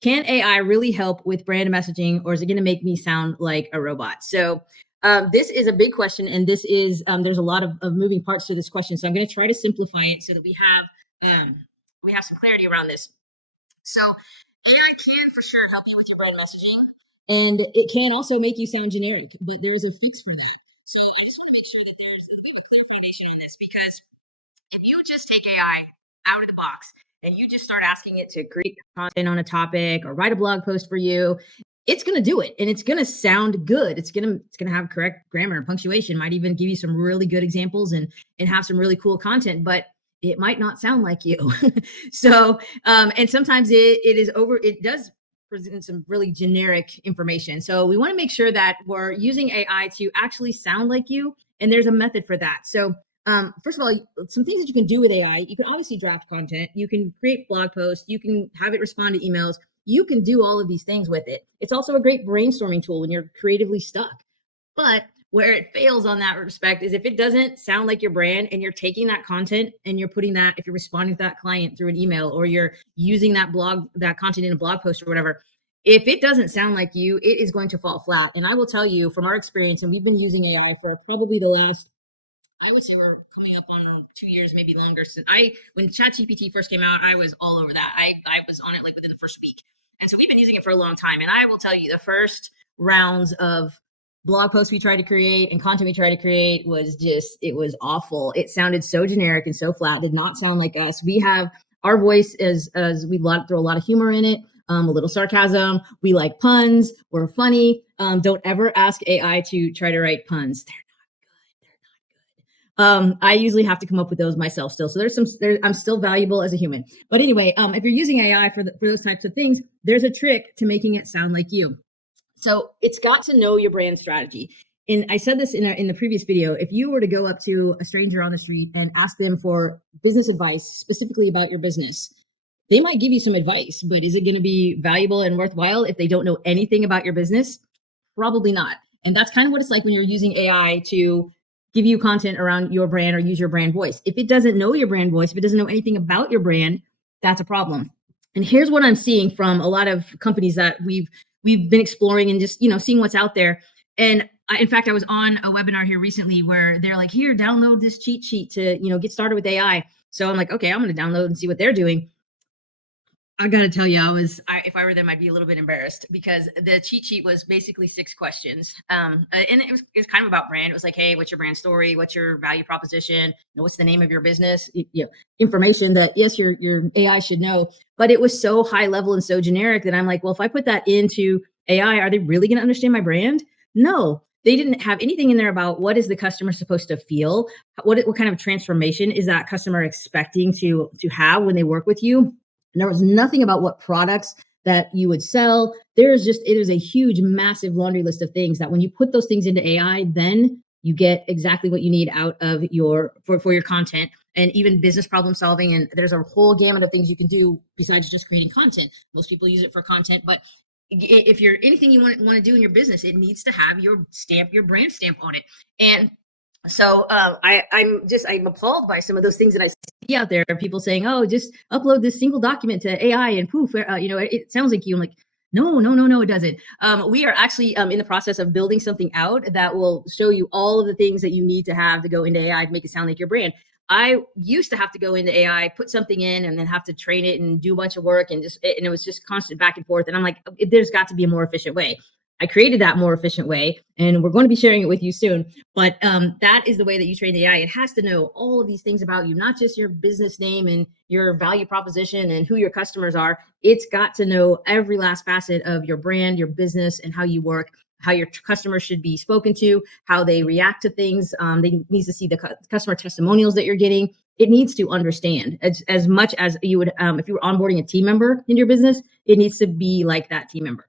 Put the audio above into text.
can AI really help with brand messaging, or is it going to make me sound like a robot? So this is a big question, and this is there's a lot of moving parts to this question. So I'm going to try to simplify it so that we have some clarity around this. So AI can for sure help you with your brand messaging, and it can also make you sound generic, but there is a fix for that. So I just want to make sure that there's a clear foundation on this, because if you just take AI out of the box and you just start asking it to create content on a topic or write a blog post for you, it's going to do it, and it's going to sound good. It's going to have correct grammar and punctuation, might even give you some really good examples and have some really cool content, but it might not sound like you. So, and sometimes it does present some really generic information. So we want to make sure that we're using AI to actually sound like you. And there's a method for that. So first of all, some things that you can do with AI: you can obviously draft content, you can create blog posts, you can have it respond to emails, you can do all of these things with it. It's also a great brainstorming tool when you're creatively stuck. But where it fails on that respect is if it doesn't sound like your brand, and you're taking that content and you're putting that, if you're responding to that client through an email, or you're using that content in a blog post or whatever, if it doesn't sound like you, it is going to fall flat. And I will tell you from our experience, and we've been using AI for probably the last, I would say we're coming up on 2 years, maybe longer. When ChatGPT first came out, I was all over that. I was on it like within the first week. And so we've been using it for a long time. And I will tell you, the first rounds of blog posts we tried to create and content we tried to create it was awful. It sounded so generic and so flat, did not sound like us. We have our voice as we throw a lot of humor in it, a little sarcasm. We like puns. We're funny. Don't ever ask AI to try to write puns. I usually have to come up with those myself still. So I'm still valuable as a human. But anyway, if you're using AI for those types of things, there's a trick to making it sound like you. So it's got to know your brand strategy. And I said this in the previous video: if you were to go up to a stranger on the street and ask them for business advice specifically about your business, they might give you some advice, but is it going to be valuable and worthwhile if they don't know anything about your business? Probably not. And that's kind of what it's like when you're using AI to give you content around your brand or use your brand voice. If it doesn't know your brand voice, if it doesn't know anything about your brand, that's a problem. And here's what I'm seeing from a lot of companies that we've been exploring and just, seeing what's out there. And in fact, I was on a webinar here recently where they're like, here, download this cheat sheet to, get started with AI. So I'm like, okay, I'm going to download and see what they're doing. I got to tell you, if I were them, I'd be a little bit embarrassed, because the cheat sheet was basically 6 questions. And it was kind of about brand. It was like, hey, what's your brand story? What's your value proposition? What's the name of your business? Information that, yes, your AI should know. But it was so high level and so generic that I'm like, well, if I put that into AI, are they really going to understand my brand? No. They didn't have anything in there about what is the customer supposed to feel? What kind of transformation is that customer expecting to have when they work with you? And there was nothing about what products that you would sell. It is a huge, massive laundry list of things that when you put those things into AI, then you get exactly what you need out of for your content, and even business problem solving. And there's a whole gamut of things you can do besides just creating content. Most people use it for content, but if you're anything you want to do in your business, it needs to have your brand stamp on it. And so I'm appalled by some of those things that I see out there. People saying, oh, just upload this single document to AI and poof, it sounds like you. I'm like, no, it doesn't. We are actually in the process of building something out that will show you all of the things that you need to have to go into AI to make it sound like your brand. I used to have to go into AI, put something in, and then have to train it and do a bunch of work, and it was just constant back and forth. And I'm like, there's got to be a more efficient way. I created that more efficient way, and we're going to be sharing it with you soon. But that is the way that you train the AI. It has to know all of these things about you, not just your business name and your value proposition and who your customers are. It's got to know every last facet of your brand, your business, and how you work, how your customers should be spoken to, how they react to things. They needs to see the customer testimonials that you're getting. It needs to understand as much as you would if you were onboarding a team member in your business. It needs to be like that team member.